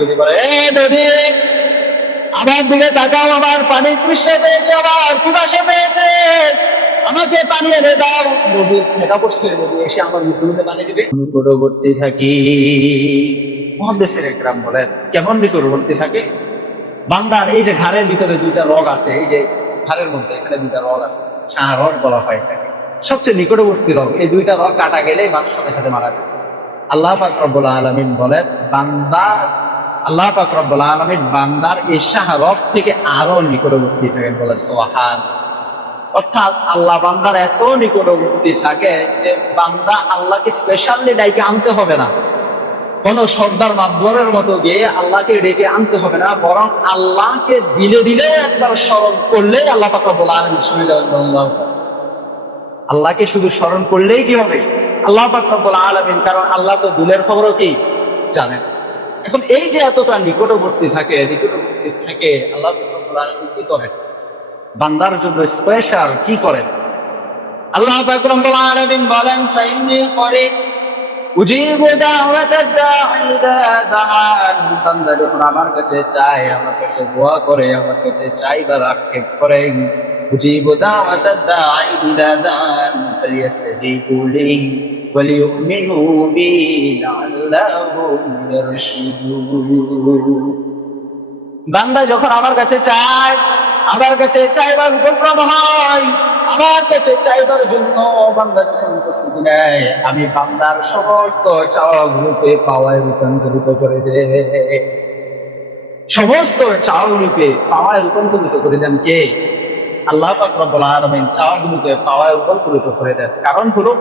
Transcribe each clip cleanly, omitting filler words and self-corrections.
যদি বলে নদী আমার দিকে তাকাও, আমার পানির তৃষ্ণা পেয়েছে, আমার পিপাসা পেয়েছে, আমাকে পানি এনে দাও। নদী ফেটা পড়ছে, নদী এসে আমার মুখের মধ্যে পানি দিবে। নিকটবর্তী থাকি। মুহাদ্দিসিন ইকরাম বলেন কেমন নিকটবর্তী থাকে? বান্দার এই যে ঘাড়ের ভিতরে দুইটা রগ আছে, এই যে ঘাড়ের মধ্যে এখানে দুইটা রগ আছে, সাহা রগ বলা হয় এটাকে, সবচেয়ে নিকটবর্তী রগ। এই দুইটা রগ কাটা গেলেই মানুষ সাথে সাথে মারা যায়। আল্লাহ পাক রব্বুল আলামিন বলেন বান্দা, আল্লাহ পাক রব্বুল আলামিন বান্দার এই সাহা রগ থেকে আরো নিকটবর্তী থাকেন বলেন সুবহানাল্লাহ। অর্থাৎ আল্লাহ বান্দার এত নিকটবর্তী থাকে যে বান্দা আল্লাহকে স্পেশালি ডাইকে আনতে হবে না, কোন সর্দার মাতবরের মতো গিয়ে আল্লাহকে ডেকে আনতে হবে না, বরং আল্লাহকে দিলে দিলে একবার স্মরণ করলেই আল্লাহ পাক রব্বুল আলামিন শুনে যাবেন। আল্লাহকে শুধু স্মরণ করলেই কি হবে? আল্লাহ পাক রব্বুল আলামিন, কারণ আল্লাহ তো দিলের খবরও কি জানেন। এখন এই যে এতটা নিকটবর্তী থাকে, নিকটবর্তী থেকে আল্লাহ পাক রব্বুল আলামিন কি করেন? বান্দার জন্য স্পেশাল কি করেন? আল্লাহ পাক রব্বুল আলামিন বলেন ফাইন্নী করিব উজিবু দাওয়াতাদ দাঈ ইযা দাআন। বান্দা যখন আমার কাছে চায়, আমার কাছে দোয়া করে, আমার কাছে চাইবার আক্ষেপ করে, উজিবু দাওয়াতাদ দাঈ ইযা দাআন ফালিয়াস্তাজিবু লি ওয়া লিয়ুমিনু বি লাআল্লাহুম ইয়ারশুদুন। বান্দা যখন আমার কাছে চায়, আমার কাছে চাইবার উপক্রম হয়, আমার কাছে চাইবার জন্য বান্দা যখন উপস্থিতি নেয়, আমি বান্দার সমস্ত চাওয়াগুলোকে পাওয়ায় রূপান্তরিত করে দেয়। সমস্ত চাওয়াগুলোকে পাওয়ায় রূপান্তরিত করে দেন কে? আল্লাহ পাক রব্বুল আলামিন চাওয়াগুলোকে পাওয়ায় রূপান্তরিত করে দেন। কারণ হলো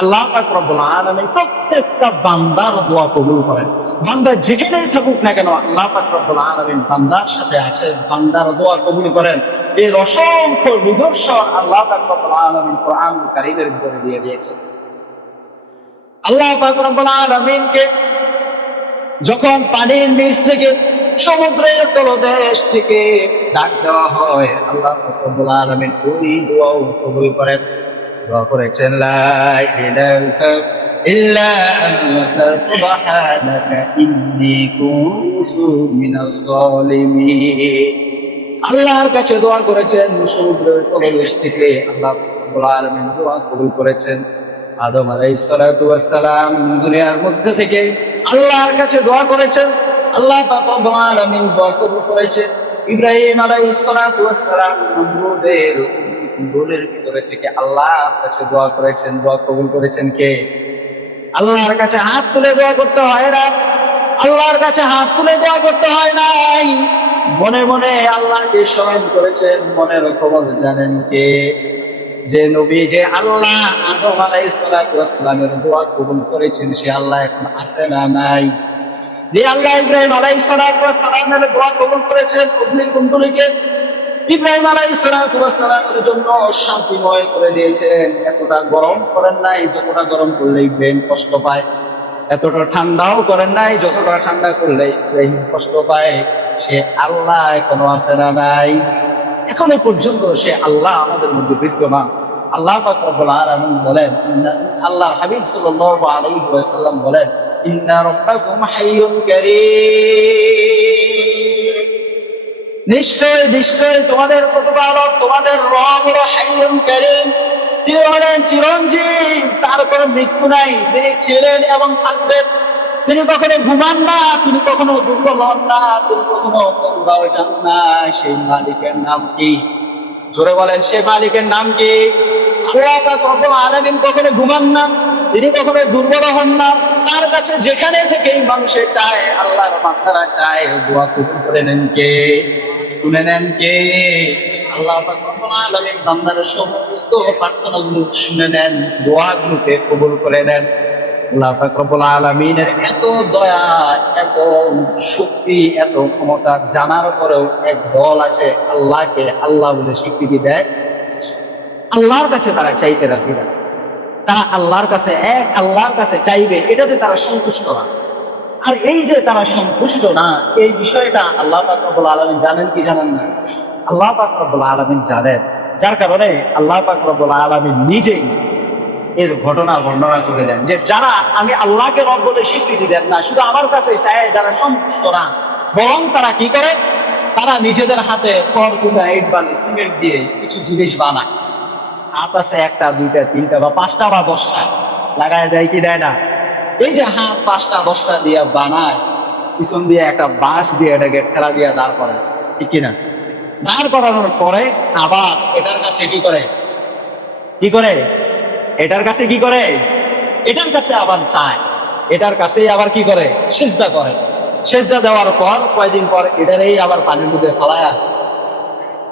আল্লাহ পাক রব্বুল আলামিন প্রত্যেকটা বান্দার দোয়া কবুল করেন। বান্দা যেখানেই থাকুক না কেন, আল্লাহ পাক রব্বুল আলামিন বান্দার সাথে আছে, বান্দার দোয়া কবুল করেন। এর অসংখ্য নিদর্শন আল্লাহ পাক রব্বুল আলামিন কোরআন কারীমের ভিতরে দিয়ে দিয়েছেন। আল্লাহ পাক রব্বুল আলামিনকে যখন পানির নিচ থেকে, সমুদ্রের তলদেশ থেকে ডাক দেওয়া হয়, আল্লাহ পাক রব্বুল আলামিন ওই দোয়াও কবুল করেন। দোয়া করেছেন লা ইলাহা ইল্লা আনতা সুবহানাকা ইন্নী কুনতু মিনাজ জালিমিন। আল্লাহর কাছে দোয়া করেছেন সমুদ্রের তলদেশ থেকে, আল্লাহ রাব্বুল আলামিন দোয়া কবুল করেছেন। আদম আলাইহিস সালাতু ওয়াস সালাম দুনিয়ার মধ্যে থেকে আল্লাহর কাছে দোয়া করেছেন, আল্লাহ পাক রব্বুল আলামিন দোয়া কবুল করেছেন। ইব্রাহিম আলাইহিস সালাতু ওয়াস সালাম নমরুদের কুণ্ডলের ভিতরে থেকে আল্লাহর কাছে দোয়া করেছেন, দোয়া কবুল করেছেন কে? আল্লাহর কাছে হাত তুলে দোয়া করতে হয় না, আল্লাহর কাছে হাত তুলে দোয়া করতে হয় নাই, মনে মনে আল্লাহকে স্মরণ করেছেন। মনের খবর জানেন কে? যে নবী, যে আল্লাহ আদম আলাইহিস সালাতু ওয়াস সালামের দোয়া কবুল করেছেন, সে আল্লাহ এখন আছে না নাই? যে আল্লাহ ইব্রাহিম আলাইহিস সালাতু ওয়াস সালামের দোয়া কবুল করেছেন অগ্নিকুণ্ডলীকে, ইব্রাহিম আলাইহিস সালাতু ওয়াস সালামের জন্য শান্তিময় করে দিয়েছেন। এতটা গরম করেন নাই যতটা গরম করলে ইব্রাহিম কষ্ট পায়, এতটা ঠান্ডাও করেন নাই যতটা ঠান্ডা করলে ইব্রাহিম কষ্ট পায়। সে আল্লাহ এখনো আছে না নাই? এখনো পর্যন্ত সে আল্লাহ আমাদের মধ্যে বিদ্যমান। আল্লাহ পাক রব্বুল আলামিন বলেন, আল্লাহর হাবিব সাল্লাল্লাহু আলাইহি ওয়াসাল্লাম বলেন, ইন্না রাব্বাকুম হাইয়ুন কারীম। নিশ্চয় নিশ্চয় তোমাদের প্রতিপালক, তোমাদের রব হলো হাইয়ুন কারীম। তিনি হলেন চিরঞ্জীব, তার কোনো মৃত্যু নাই। তিনি ছিলেন এবং থাকবেন। তিনি কখনো ঘুমান না, তিনি কখনো দুর্বল হন না, তিনি কখনো ফেলবাও যান না। সেই মালিকের নাম কি? জোরে বলেন, সেই মালিকের নাম কি? আল্লাহ পাক রব্বুল আলামিন কখনো ঘুমান না, তিনি কখনো দুর্বল হন না। তার কাছে যেখানে থেকেই মানুষে চায়, আল্লাহর বান্দারা চায়, দোয়া কবুল করে নেন কে? শুনে নেন কে? আল্লাহ পাক রব্বুল আলামিন বান্দার সমস্ত প্রার্থনাগুলো শুনে নেন, দোয়াগুলোকে কবুল করে নেন। আল্লাহ পাক রব্বুল আলামিনের এত দয়া, এত শক্তি, এত ক্ষমতা জানার পরেও এক দল আছে আল্লাহকে আল্লাহ বলে স্বীকৃতি দেয়, আল্লাহর কাছে তারা চাইতে রাজি না। তারা আল্লাহর কাছে, এক আল্লাহর কাছে চাইবে, এটাতে তারা সন্তুষ্ট না। আর এই যে তারা সন্তুষ্ট না, এই বিষয়টা আল্লাহ পাক রব্বুল আলামিন জানেন কি জানেন না? আল্লাহ পাক রব্বুল আলামিন জানেন, যার কারণে আল্লাহ পাক রব্বুল আলামিন নিজেই এর ঘটনা বর্ণনা করে দেন যে যারা আমি আল্লাহকে রব বলে স্বীকৃতি দেন না, শুধু আমার কাছে চায়, যারা সন্তুষ্ট না, বরং তারা কি করে, তারা নিজেদের হাতে খড়কুটা, ইট বালি, সিমেন্ট দিয়ে কিছু জিনিস বানায়। হাত আছে একটা, দুইটা, তিনটা বা পাঁচটা বা 10টা, লাগায় দেয় কি দেয় না? এই যে হাত 5টা 10টা দিয়ে বানায়, পিছন দিয়ে একটা বাঁশ দিয়ে এটাকে ঠেলা দিয়ে দাঁড় করে, ঠিক কিনা? দাঁড় করানোর পরে আবার এটার কাছে কি করে, এটার কাছে কি করে, এটার কাছে আবার চায়, এটার কাছে আবার কি করে, সিজদা করে। সিজদা দেওয়ার পর কয়দিন পর এটারই আবার পানির মধ্যে ফালায়া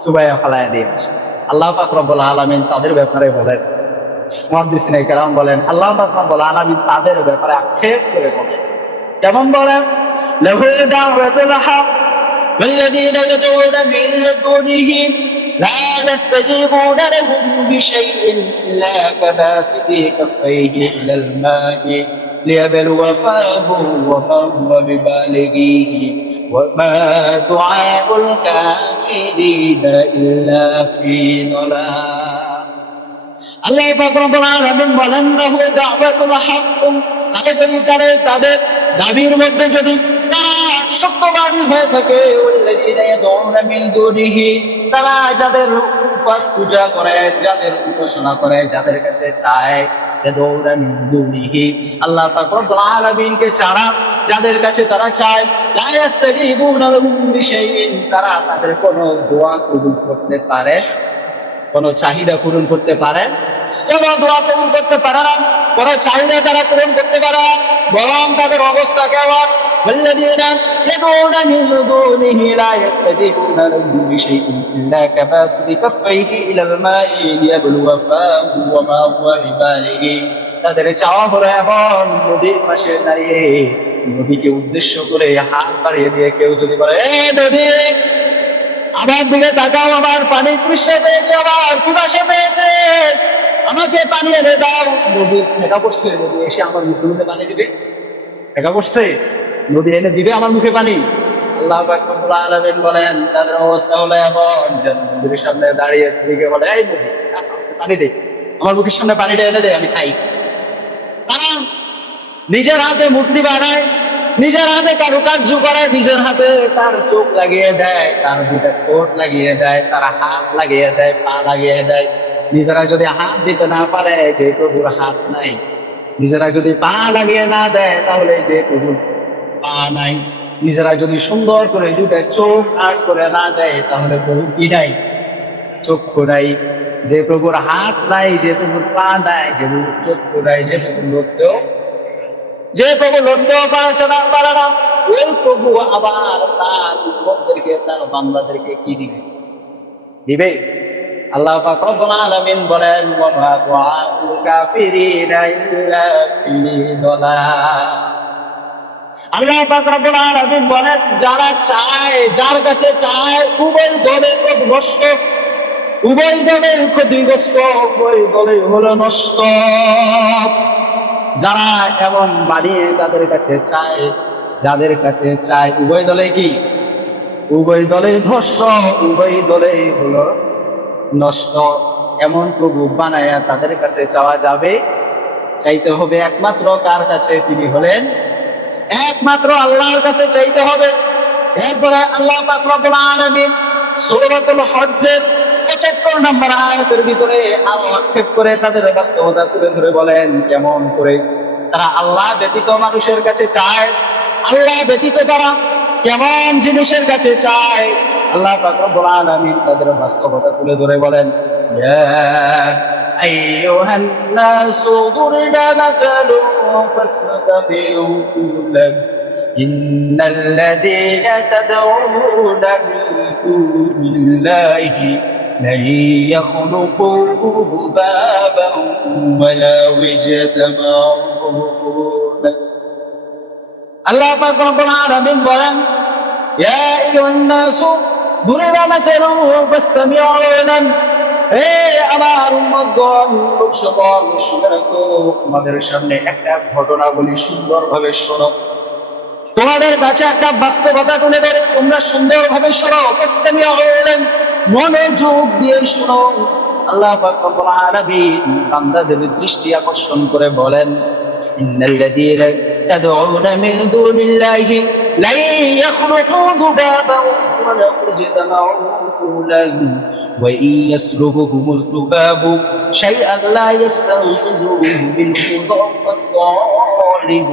চুবাইয়া ফালায়া দিয়ে আসে। আল্লাহ পাক রব্বুল আলামিন তাদের ব্যাপারে বলেন, মুহাদ্দিসিনে কেরাম বলেন, আল্লাহ পাক রব্বুল আলামিন তাদের ব্যাপারে আক্ষেপ করে বলেন, কেমন বলেন? লাহু দাওয়াতুল হক ওয়াল্লাযীনা ইয়াদউনা মিন দুনিহি লা يستجيبون لهم بشيء إلا كباسط كفيه إلى الماء ليبلو فاه وما هو ببالغه وما دعاء الكافرين إلا في ضلال. আল্লাহ পাক রব্বুল আলামিন বলেন, লাহু দাওয়াতুল হক, তাদের দাবির মধ্যে যদি তারা সত্যবাদী হয়ে থাকে, ওয়াল্লাযীনা ইয়াদউনা মিন দুনিহি, তারা যাদের পূজা করে, যাদের উপাসনা করে, যাদের কাছে চায়, ইয়াদউনা মিন দুনিহি, আল্লাহ পাক রব্বুল আলামিনকে ছাড়া যাদের কাছে তারা চায়, লা ইস্তাজিবুনা লাহুম বিশাইইন, তারা তাদের কোনো দোয়া কবুল করতে পারে, কোনো চাহিদা পূরণ করতে পারে, কোনো দোয়া পূরণ করতে পারে না, কোনো চাহিদা তারা পূরণ করতে পারে না, বরং তাদের অবস্থা কেমন? والذين يدعون من دونه لا يستجيبون لهم بشيء إلا كباسط كفيه إلى الماء ليبلو فاه وما هو ببالغه, তাদের চাওয়া হলো এমন নদীর পাশে দাঁড়িয়ে নদীকে উদ্দেশ্য করে হাত বাড়িয়ে দিয়ে কেউ যদি বলে, এ নদী আমার দিকে তাকাও, আমার পানির তৃষ্ণা পেয়েছে, আমার পিপাসা পেয়েছে, আমাকে পানি এনে দাও। নদী ঠেকা পড়ছে, নদী এসে আমার মুখের মধ্যে পানি দিবে, ঠেকা পড়ছে, নদী এনে দিবে আমার মুখে পানি। আল্লাহ পাক রব্বুল আলামিন বলেন, তাদের অবস্থা হলো এমন, নদীর সামনে দাঁড়িয়ে নদীকে বলে, এই নদী পানি দে, আমার মুখের সামনে পানিটা এনে দে, আমি খাই। তারা নিজের হাতে মূর্তি বানায়, নিজের হাতে কারুকার্য করে, নিজের হাতে তার চোখ লাগিয়ে দেয়, তার দুটা ঠোঁট লাগিয়ে দেয়, তার হাত লাগিয়ে দেয়, পা লাগিয়ে দেয়। নিজেরা যদি হাত দিতে না পারে, যে প্রভুর হাত নাই, নিজেরা যদি পা লাগিয়ে না দেয়, তাহলে যে প্রভুর পা নাই, নিজেরা যদি সুন্দর করে দুটা চোখ আট করে না দেয়, তাহলে প্রভু কি নাই? চক্ষু নাই। যে প্রভুর হাত নাই, যে প্রভুর পা নাই, যে প্রভুর চক্ষু নাই, যে প্রভুর লড়তেও পারে না, ওই প্রভু আবার তার উম্মতদেরকে, তার বান্দাদেরকে কি দিবে? আল্লাহ পাক রব্বুল আলামিন বলেন, ওয়া মা দুআউল কাফিরিনা ইল্লা ফি দালাল। আল্লাহ পাক রব্বুল আলামিন বলেন, যারা চায়, যার কাছে চায়, উভয় দলে নষ্ট, উভয় দলে ক্ষতিগ্রস্ত, উভয় দলে হলো নষ্ট। যারা এমন বানিয়ে তাদের কাছে চায়, যাদের কাছে চায়, উভয় দলে কি? উভয় দলে ভ্রষ্ট, উভয় দলে হলো নষ্ট। এমন প্রভু বানায়া তাদের কাছে চাওয়া যাবে? চাইতে হবে একমাত্র কার কাছে? তিনি হলেন একমাত্র আল্লাহর কাছে চাইতে হবে। এরপরে আল্লাহ পাক রব্বুল আলামিন সূরাতুল হজ্জের 75 নম্বর আয়াতের ভিতরে আরো আক্ষেপ করে তাদের বাস্তবতা তুলে ধরে বলেন, কেমন করে তারা আল্লাহ ব্যতীত মানুষের কাছে চায়, আল্লাহ ব্যতীত তারা কেমন জিনিসের কাছে চায়। আল্লাহ পাক রব্বুল আলামিন তাদের বাস্তবতা তুলে ধরে বলেন, ইয়া আইয়ুহান নাসু দুরিবা মাসালুন ফাসতাবিউ লাহু ইন্নাল্লাযীনা তাদউনা মিন দুনিল্লাহি لا يخلقوا ذبابا ولو اجتمعوا له। আল্লাহ পাক রব্বুল আলামিন বলেন, ইয়া আইয়ুহান নাসু দুরিবা মাসালুন ফাসতামিউ লাহু, হে আমার উম্মতগণ, লোক সকল শুনে রাখো, তোমাদের সামনে একটা ঘটনা বলি, সুন্দরভাবে শোনো। তোমাদের কাছে একটা বাস্তবতা তুলে ধরে তোমরা সুন্দরভাবে শোনো। ফাসতামিউ লাহু, মনোযোগ দিয়ে শোনো। আল্লাহ পাক রব্বুল আলামিন বান্দাদের দৃষ্টি আকর্ষণ করে বলেন, ইন্নাল্লাযীনা তাদউনা মিন দুনিল্লাহি লা ইয়াখলুকু যুবাবান ওয়া লাউ ইজতামাউ লাহু ওয়া ইন ইয়াসলুবহুমুয যুবাবু শাইআন লা ইয়াস্তানফিযুহু মিনহু ضعف الطالب